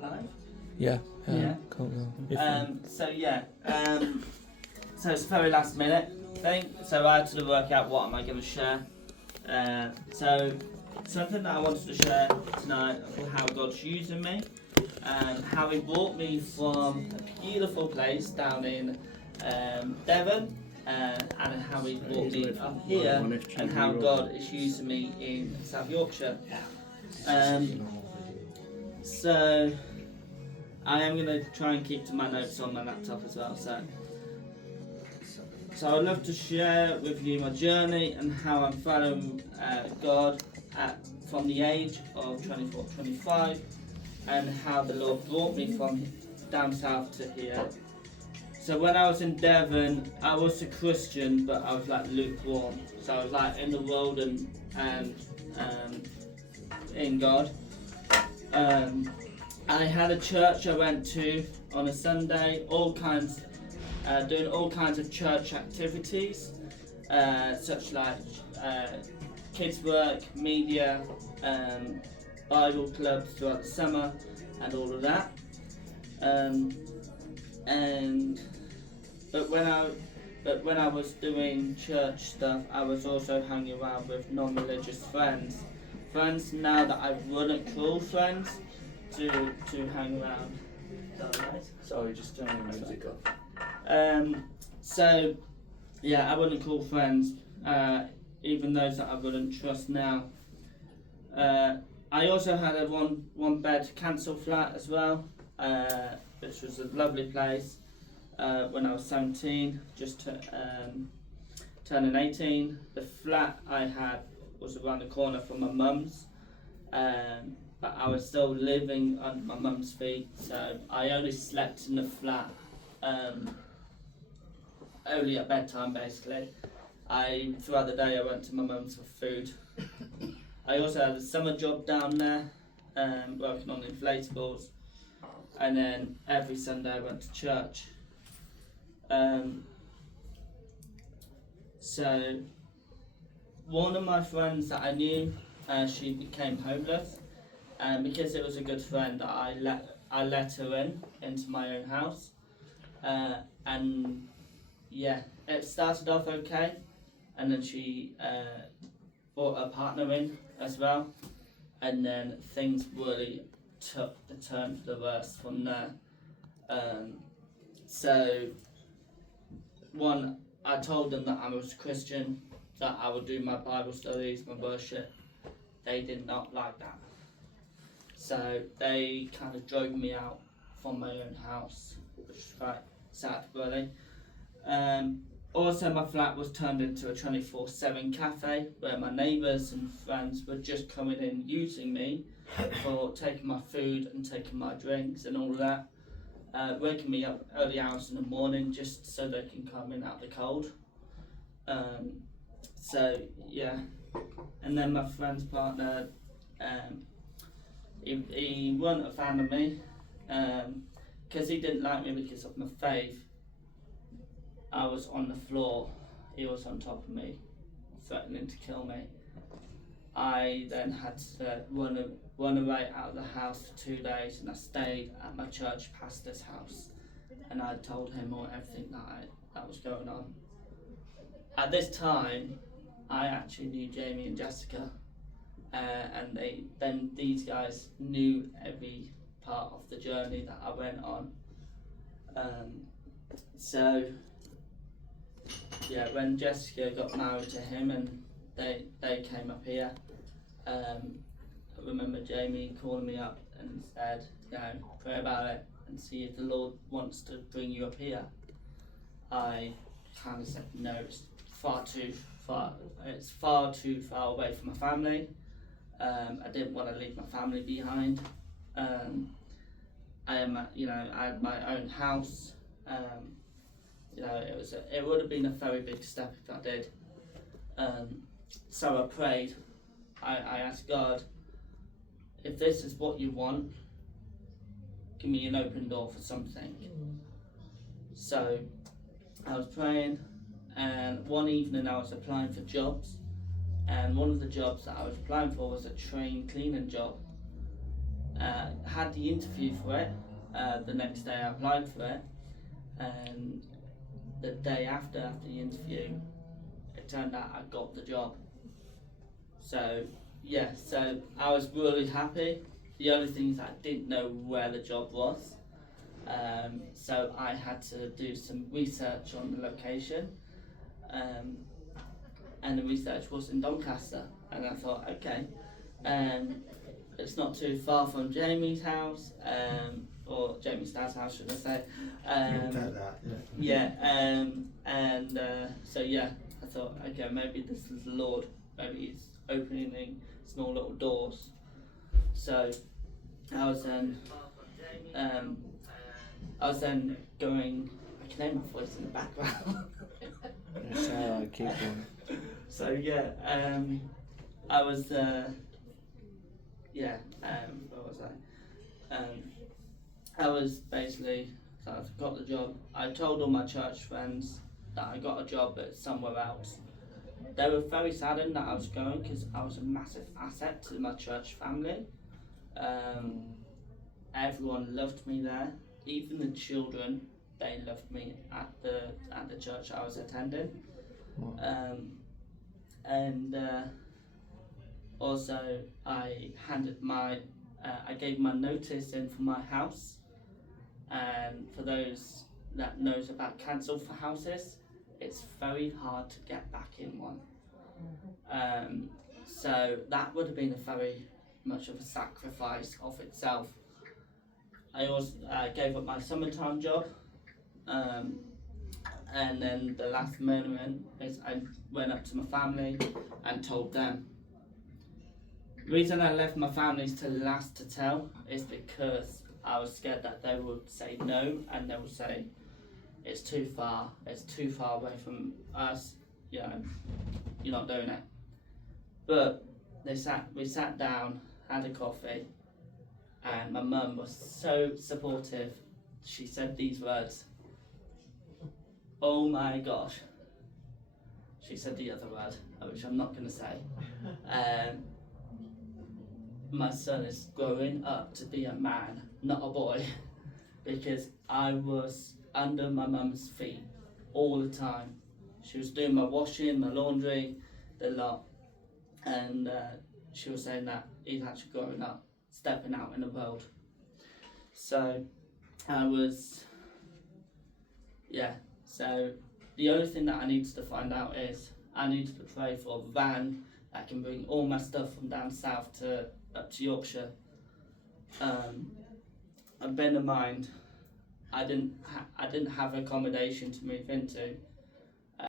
live? Yeah. Yeah. Can't go. So it's a very last minute thing. So I had to work out what am I going to share. So something that I wanted to share tonight of how God's using me, how He brought me from a beautiful place down in Devon, and how He brought me up here, and how God is using me in South Yorkshire. So I am going to try and keep to my notes on my laptop as well. So I'd love to share with you my journey and how I'm following God from the age of 24, 25, and how the Lord brought me from down south to here. So when I was in Devon, I was a Christian, but I was like lukewarm. So I was like in the world and in God. I had a church I went to on a Sunday, doing all kinds of church activities, such like kids work, media, Bible clubs throughout the summer, and all of that. But when I was doing church stuff, I was also hanging around with non-religious friends now that I wouldn't call friends to hang around. Sorry, just turning the music off. So yeah, I wouldn't call friends, even those that I wouldn't trust now. I also had a one bed council flat as well, which was a lovely place. When I was 17, just turning 18. The flat I had was around the corner from my mum's, but I was still living under my mum's feet, so I only slept in the flat only at bedtime basically. Throughout the day I went to my mum's for food. I also had a summer job down there, working on inflatables, and then every Sunday I went to church. So one of my friends that I knew, she became homeless, and because it was a good friend, I let her into my own house, and yeah, it started off okay, and then she brought her partner in as well, and then things really took the turn for the worse from there. So I told them that I was a Christian, that I would do my Bible studies, my worship. They did not like that. So they kind of drove me out from my own house, which was quite sad, really. Also, my flat was turned into a 24/7 cafe where my neighbours and friends were just coming in using me for taking my food and taking my drinks and all of that. Waking me up early hours in the morning just so they can come in out the cold. So yeah, and then my friend's partner, he wasn't a fan of me, because he didn't like me because of my faith. I was on the floor, he was on top of me, threatening to kill me. I then had to run away out of the house for 2 days, and I stayed at my church pastor's house, and I told him everything that was going on. At this time, I actually knew Jamie and Jessica, and these guys knew every part of the journey that I went on. So yeah, when Jessica got married to him and they came up here, I remember Jamie calling me up and said, pray about it and see if the Lord wants to bring you up here. I kind of said no, it's far too far away from my family. I didn't want to leave my family behind. I had my own house. It would have been a very big step if I did. So I prayed. I asked God, if this is what you want, give me an open door for something. So I was praying, and one evening I was applying for jobs, and one of the jobs that I was applying for was a train cleaning job. had the interview for it. The next day I applied for it, and the day after the interview, it turned out I got the job. So yeah, so I was really happy. The only thing is I didn't know where the job was, so I had to do some research on the location, and the research was in Doncaster, and I thought, okay, it's not too far from Jamie's house, or Jamie's dad's house, should I say? So yeah, I thought, okay, maybe this is the Lord. Maybe He's opening small little doors. So I was then going. I can hear my voice in the background. So keep on. So yeah, I was what was I? I was basically, so I got the job. I told all my church friends that I got a job at somewhere else. They were very saddened that I was going because I was a massive asset to my church family. Everyone loved me there, even the children. They loved me at the church I was attending. Also I gave my notice in for my house, and for those that knows about council for houses, it's very hard to get back in one. So that would have been a very much of a sacrifice of itself. I also gave up my summertime job, and then the last moment is I went up to my family and told them. The reason I left my family to last to tell is because I was scared that they would say no, and they would say it's too far away from us, you know, you're not doing it. But we sat down, had a coffee, and my mum was so supportive. She said these words, "Oh my gosh." She said the other word, which I'm not going to say. My son is growing up to be a man, not a boy, because I was under my mum's feet all the time. She was doing my washing, my laundry, the lot, and she was saying that he's actually growing up, stepping out in the world. So so the only thing that I needed to find out is I needed to pray for a van that can bring all my stuff from down south up to Yorkshire. And bear in mind, I didn't have accommodation to move into,